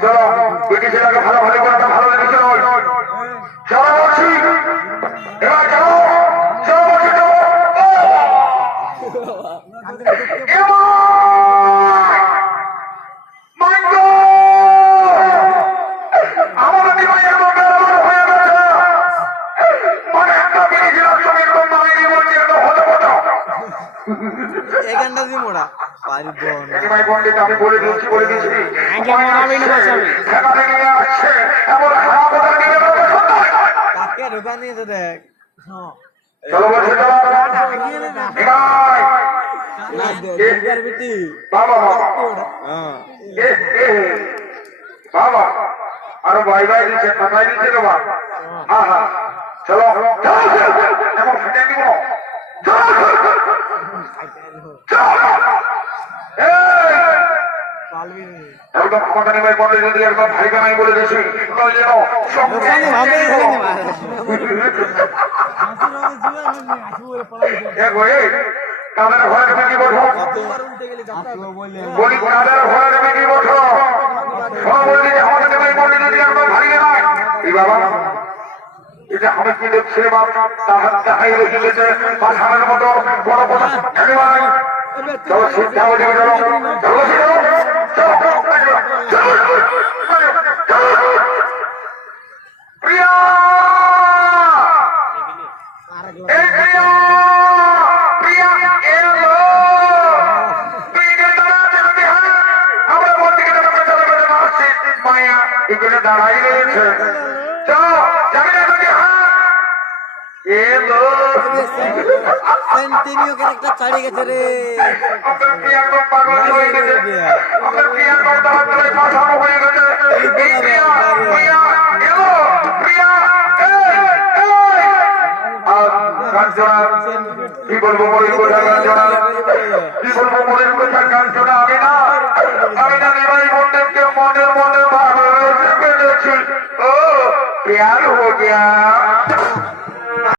চলো ছেলেকে ভালো ভালো করে ভালো লেগেছিল চলো বলছি এখানটা দিয়ে মোড়া পারিব আমি বলে দিয়েছি বলে সন্ধ্যায়। কাকে ঢোকা নিয়েছে দেখ বাবা হ্যাঁ আরও বাই বাই দিচ্ছে কথাই দিচ্ছে বাবা হ্যাঁ হ্যাঁ চলো চলো এমন ফিটে দিব চলো চলো এই পালবি নি একদম ক্ষমতা নেবে বলে যদি একদম ভাই বানাই বলে দিয়েছি নয় যেন দোকানে ভাবে এখানে মারা দেখো এই কাদের ঘরে তুমি কি বসো বলি কাদের ঘরে তুমি কি বসো সব বললি আমাদের নেবে বলে যদি একদম ভাই নাই বাবা, এটা আমি কি দেখছি তাহার মতো বড় চলো শিক্ষা বলে চলো চলো দাঁড়াই রয়েছে। চলো। গেছে রে। কি বলব মনের কথা কাঞ্চনা কি বলব মনের কথা কাঞ্চনা আমি না আমি না নিমাই মন্দিরকে মনের মনে ভালোবেসে ফেলেছি। ও প্যার হো গয়া।